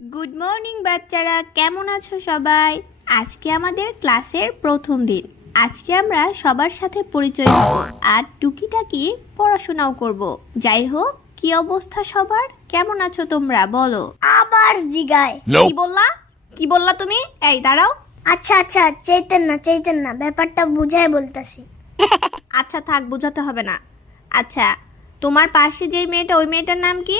Good morning বাচ্চারা। কেমন আছো সবাই? আজকে আমাদের ক্লাসের প্রথম দিন। আজকে আমরা সবার সাথে পরিচয় হব আর টুকিটাকি পড়াশোনাও করব। যাই হোক কি অবস্থা সবার? কেমন আছো তোমরা? বলো। আবার জিগায়। কি বললা? কি বললা তুমি? এই দাঁড়াও। আচ্ছা আচ্ছা চেতেন না চেতেন না। ব্যাপারটা বুঝাই বলতাছি। আচ্ছা থাক বোঝাতে হবে না। আচ্ছা তোমার পাশে যেই মেয়েটা ওই মেয়েটার নাম কি?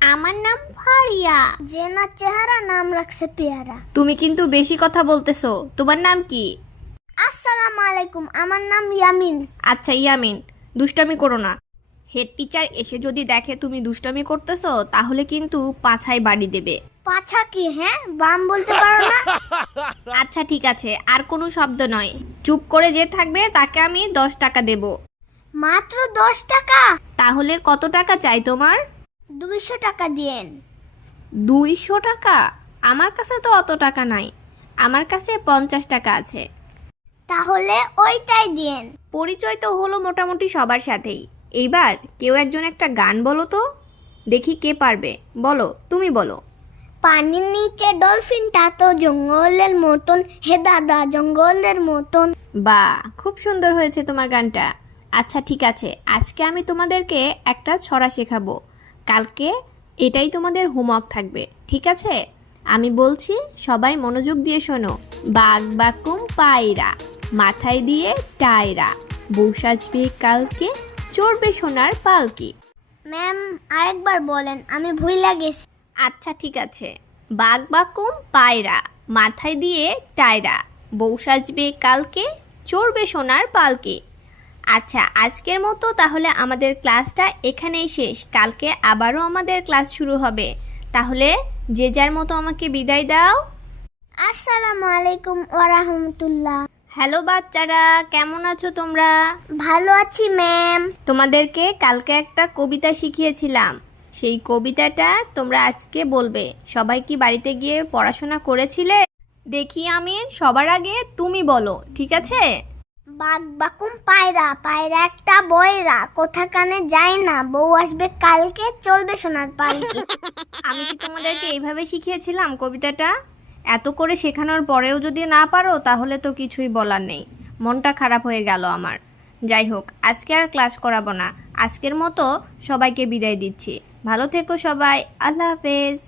আমার নাম ফারিয়া। যে না চেহারা নাম রাখছে পেয়ারা। তুমি কিন্তু বেশি কথা বলতেছো। তোমার নাম কি? আসসালামু আলাইকুম আমার নাম ইয়ামিন। আচ্ছা ইয়ামিন দুষ্টামি করো না। হেড টিচার এসে যদি দেখে তুমি দুষ্টামি করতেছো তাহলে কিন্তু পাছায় বাড়ি দেবে। পাছা কি হ্যাঁ? বাম বলতে পারো না? আচ্ছা ঠিক আছে আর কোনো শব্দ নয়। চুপ করে যে থাকবে তাকে আমি দশ টাকা দেব। মাত্র দশ টাকা? তাহলে কত টাকা চাই তোমার? দুইশো টাকা দিয়েন। দুইশো টাকা? আমার কাছে তো অত টাকা নাই। আমার কাছে পঞ্চাশ টাকা আছে। তাহলে ওইটাই দিয়েন। পরিচয় তো হলো মোটামুটি সবার সাথেই। এইবার কেউ একজন একটা গান বলো তো। দেখি কে পারবে। বলো তুমি বলো। পানির নিচে ডলফিনটা তো জঙ্গলের মতন। হে দাদা জঙ্গলের মতন। বা খুব সুন্দর হয়েছে তোমার গানটা। আচ্ছা ঠিক আছে। আজকে আমি তোমাদেরকে একটা ছড়া শেখাবো। কালকে এটাই তোমাদের হোমওয়ার্ক থাকবে ঠিক আছে? আমি বলছি সবাই মনোযোগ দিয়ে শোনো। বাঘ বাকুম পায়রা মাথায় দিয়ে টায়রা বউ সাজবে কালকে চড়বে সোনার পালকি। ম্যাম আরেকবার বলেন আমি ভুইলা গেছি আচ্ছা ঠিক আছে। বাঘ বাকুম পায়রা মাথায় দিয়ে টায়রা বউ সাজবে কালকে চড়বে সোনার পালকে। আচ্ছা আজকের মতো তাহলে আমাদের ক্লাসটা এখানেই শেষ। কালকে আবারও আমাদের ক্লাস শুরু হবে। তাহলে যে যার মতো আমাকে বিদায় দাও। আসসালামু আলাইকুম ওরহমতুল্লাহ হ্যালো বাচ্চারা কেমন আছো তোমরা? ভালো আছি ম্যাম তোমাদেরকে কালকে একটা কবিতা শিখিয়েছিলাম। সেই কবিতাটা তোমরা আজকে বলবে। সবাই কি বাড়িতে গিয়ে পড়াশোনা করেছিলে? দেখি আমি সবার আগে তুমি বলো ঠিক আছে? বাঘ বাকুম, পায়রা পায়রা একটা বয়রা। কোথা কানে যায় না, বউ আসবে কালকে, চলবে সোনার পালকি। আমি কি তোমাদেরকে এইভাবে শিখিয়েছিলাম কবিতাটা? এত করে শেখানোর পরেও যদি না পারো, তাহলে তো কিছুই বলার নেই। মনটা খারাপ হয়ে গেল আমার। যাই হোক, আজকে আর ক্লাস করাবো না। আজকের মতো সবাইকে বিদায় দিচ্ছি। ভালো থেকো সবাই। আল্লাহ হাফেজ।